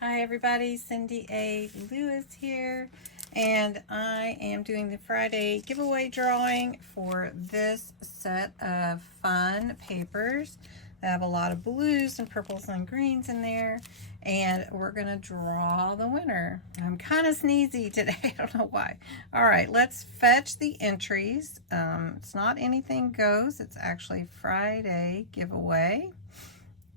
Hi everybody, CindyALewis here, and I am doing the Friday giveaway drawing for this set of fun papers. I have a lot of blues and purples and greens in there, and we're going to draw the winner. I'm kind of sneezy today, I don't know why. Alright, let's fetch the entries. It's not anything goes, it's actually Friday giveaway.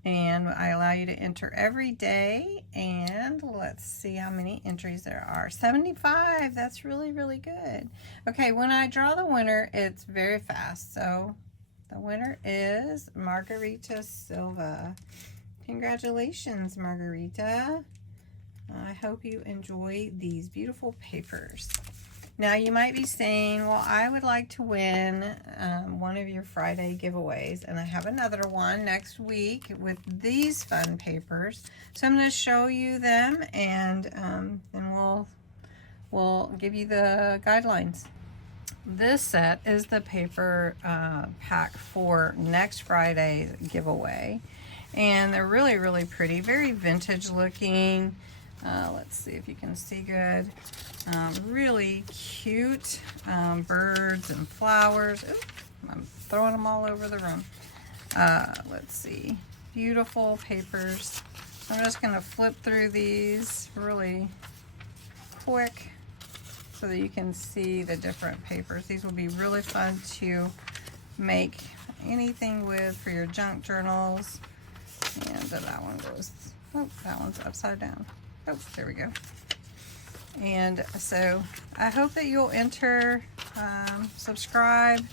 And I allow you to enter every day, and let's see how many entries there are. 75. That's really good. Okay, when I draw the winner, it's very fast. So the winner is Margarita Silva. Congratulations, Margarita. I hope you enjoy these beautiful papers. Now you might be saying, well, I would like to win one of your Friday giveaways, and I have another one next week with these fun papers. So I'm going to show you them, and then we'll give you the guidelines. This set is the paper pack for next Friday's giveaway, and they're really pretty, very vintage looking. Let's see if you can see good. Really cute birds and flowers. Oops, I'm throwing them all over the room. Let's see, beautiful papers. I'm just going to flip through these really quick so that you can see the different papers. These will be really fun to make anything with for your junk journals. And that one goes, oh, that one's upside down. Oh, there we go. And so I hope that you'll enter, subscribe.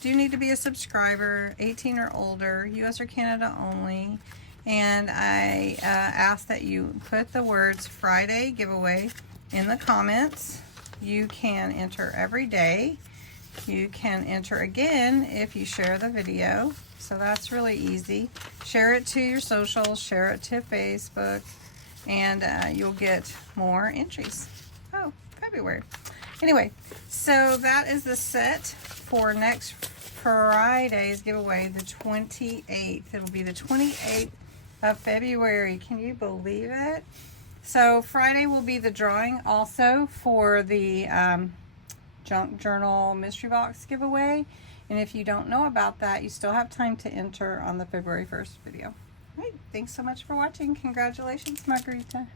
Do need to be a subscriber, 18 or older, US or Canada only. And I ask that you put the words Friday giveaway in the comments. You can enter every day. You can enter again if you share the video. So that's really easy. Share it to your socials, share it to Facebook, and you'll get more entries. Oh, February. Anyway, so that is the set for next Friday's giveaway, the 28th. It'll be the 28th of February. Can you believe it? So Friday will be the drawing also for the Junk Journal Mystery Box giveaway. And if you don't know about that, you still have time to enter on the February 1st video. All right, thanks so much for watching. Congratulations, Margarita.